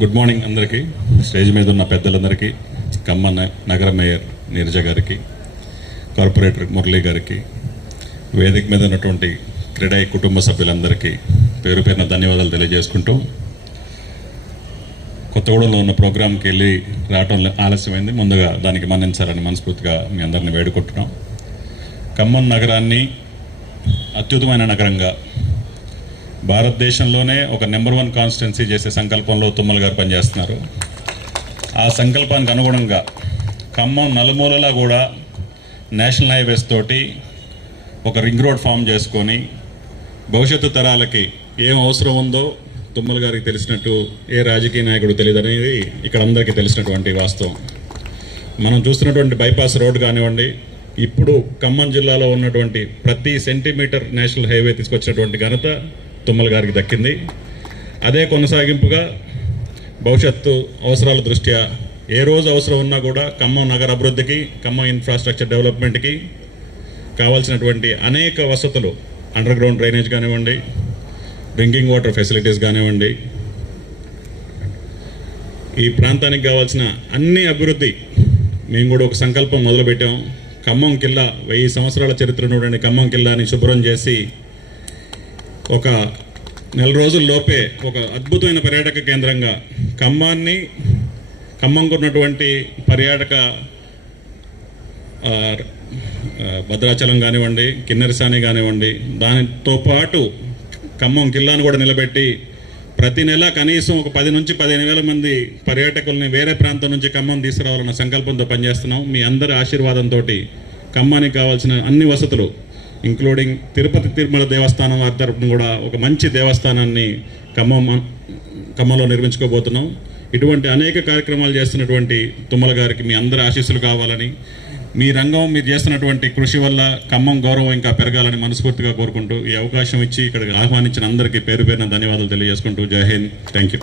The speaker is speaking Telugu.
గుడ్ మార్నింగ్ అందరికీ. స్టేజ్ మీద ఉన్న పెద్దలందరికీ ఖమ్మం నగర మేయర్ నీరజ గారికి కార్పొరేటర్ మురళీ గారికి వేదిక మీద ఉన్నటువంటి క్రీడా కుటుంబ సభ్యులందరికీ పేరు పేరున ధన్యవాదాలు తెలియజేసుకుంటూ కొత్తగూడెంలో ఉన్న ప్రోగ్రాంకి వెళ్ళి రావటం ఆలస్యమైంది. ముందుగా దానికి మన్నించాలని మనస్ఫూర్తిగా మీ అందరిని వేడుకుంటున్నాం. ఖమ్మం నగరాన్ని అత్యుతమైన నగరంగా భారతదేశంలోనే ఒక నెంబర్ వన్ కాన్స్టిట్యున్సీ చేసే సంకల్పంలో తుమ్మల గారు పనిచేస్తున్నారు. ఆ సంకల్పానికి అనుగుణంగా ఖమ్మం నలుమూలలా కూడా నేషనల్ హైవేస్ తోటి ఒక రింగ్ రోడ్ ఫామ్ చేసుకొని భవిష్యత్తు తరాలకి ఏం అవసరం ఉందో తుమ్మల గారికి తెలిసినట్టు ఏ రాజకీయ నాయకుడు తెలియదు అనేది ఇక్కడ అందరికీ తెలిసినటువంటి వాస్తవం. మనం చూస్తున్నటువంటి బైపాస్ రోడ్ కానివ్వండి ఇప్పుడు ఖమ్మం జిల్లాలో ఉన్నటువంటి ప్రతి సెంటీమీటర్ నేషనల్ హైవే తీసుకొచ్చినటువంటి ఘనత తుమ్మల గారికి దక్కింది. అదే కొనసాగింపుగా భవిష్యత్తు అవసరాల దృష్ట్యా ఏ రోజు అవసరం ఉన్నా కూడా ఖమ్మం నగర అభివృద్ధికి ఖమ్మం ఇన్ఫ్రాస్ట్రక్చర్ డెవలప్మెంట్కి కావాల్సినటువంటి అనేక వసతులు అండర్ గ్రౌండ్ డ్రైనేజ్ కానివ్వండి డ్రింకింగ్ వాటర్ ఫెసిలిటీస్ కానివ్వండి ఈ ప్రాంతానికి కావాల్సిన అన్ని అభివృద్ధి మేము కూడా ఒక సంకల్పం మొదలుపెట్టాం. ఖమ్మం కిల్లా వెయ్యి సంవత్సరాల చరిత్ర ఉన్నటువంటి ఖమ్మం కిల్లాని శుభ్రం చేసి ఒక నెల రోజుల్లోపే ఒక అద్భుతమైన పర్యాటక కేంద్రంగా ఖమ్మాన్ని ఖమ్మంకున్నటువంటి పర్యాటక భద్రాచలం కానివ్వండి కిన్నెరసాని కానివ్వండి దానితో పాటు ఖమ్మం కిల్లాను కూడా నిలబెట్టి ప్రతి నెల కనీసం ఒక పది నుంచి పదిహేను వేల మంది పర్యాటకుల్ని వేరే ప్రాంతం నుంచి ఖమ్మం తీసుకురావాలన్న సంకల్పంతో పనిచేస్తున్నాం. మీ అందరి ఆశీర్వాదంతో ఖమ్మానికి కావాల్సిన అన్ని వసతులు ఇంక్లూడింగ్ తిరుపతి తిరుమల దేవస్థానం వారి తరపున కూడా ఒక మంచి దేవస్థానాన్ని ఖమ్మం ఖమ్మంలో నిర్మించుకోబోతున్నాం. ఇటువంటి అనేక కార్యక్రమాలు చేస్తున్నటువంటి తుమ్మల గారికి మీ అందరి ఆశీస్సులు కావాలని మీ రంగం మీరు చేస్తున్నటువంటి కృషి వల్ల ఖమ్మం గౌరవం ఇంకా పెరగాలని మనస్ఫూర్తిగా కోరుకుంటూ ఈ అవకాశం ఇచ్చి ఇక్కడికి ఆహ్వానించిన అందరికీ పేరు పేరున ధన్యవాదాలు తెలియజేసుకుంటూ జై హింద్. Thank you